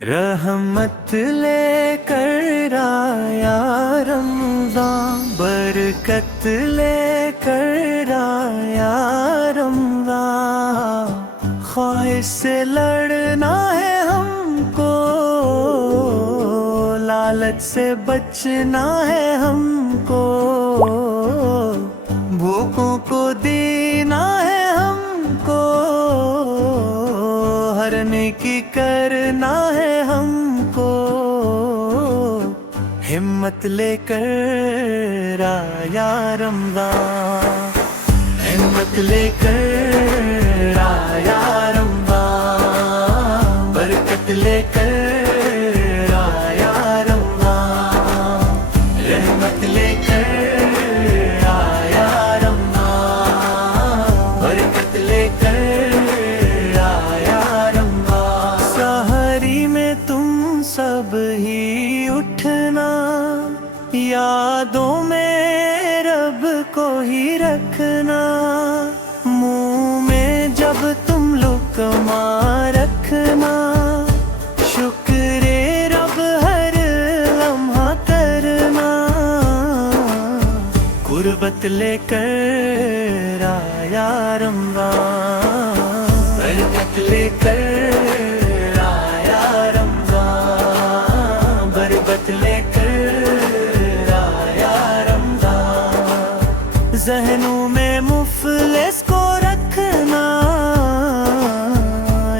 रहमत ले कर आया रमज़ान, बरकत ले कर आया रमज़ान। ख्वाहिश से लड़ना है हमको, लालच से बचना है हमको, भूखों को देना है हमको, हर नेकी करना है हमको। हिम्मत लेकर आया रमज़ान, हिम्मत लेकर आया रमज़ान, बरकत लेकर आया रमज़ान, रहमत लेकर आया रमज़ान, बरकत लेकर आया रमज़ान। सहरी में तुम सब ही उठना, यादों में रब को ही रखना, मुंह में जब तुम लुक़मा रखना, शुक्रे रब हर लम्हा करना। गुर्बत लेकर आया रमज़ान, बरकत लेकर आया रमज़ान, बरकत लेकर आया रमज़ान। ज़हनों में मुफ़लिस को रखना,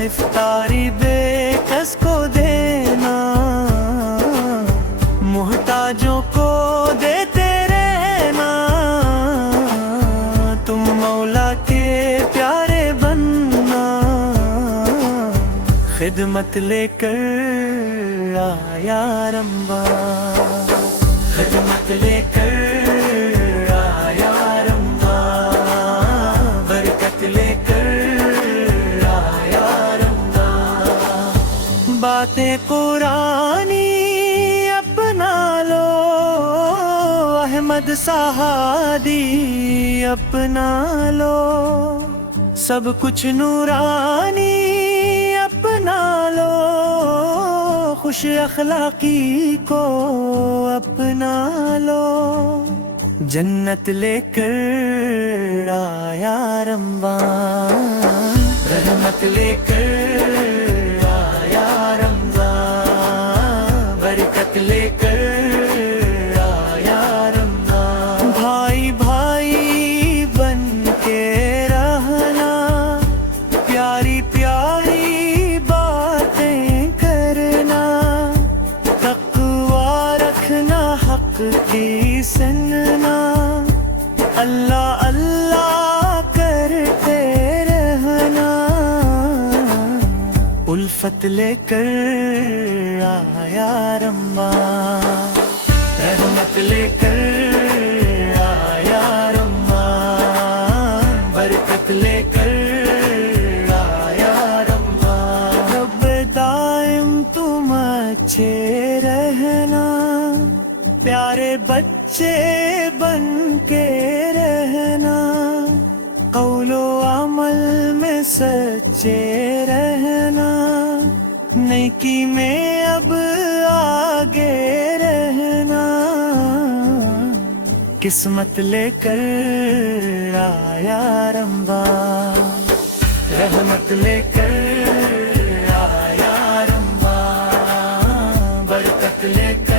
इफ्तारी बेकस को देना, मुहताजों को देते रहना। तुम मौला के प्यारे बनना, खिदमत लेकर आया रमज़ान, खिदमत लेकर आया रमज़ान, बरकत लेकर आया रमज़ान। बातें कुरानी अपना लो, अहमद सहादी अपना लो, सब कुछ नूरानी अपना लो, खुश अखलाकी को अपना लो। जन्नत लेकर आया रमज़ान, रहमत लेकर आया रमज़ान, बरकत लेकर आया रमज़ान। भाई भाई बन के रहना, प्यारी प्यारी बातें करना, तक़वा रखना, हक़ की सुनना, अल्लाह अल्लाह करते रहना। उल्फत लेकर आया रमज़ान, रहमत लेकर आया रमज़ान, बरकत लेकर आया रमज़ान। रब दाइम तुम अच्छे रहना, प्यारे बच्चे बन के रहना, कौलो अमल में सच्चे रहना, नेकी में अब आगे रहना। किस्मत लेकर आया रमज़ान, रहमत लेकर आया रमज़ान, बरकत लेकर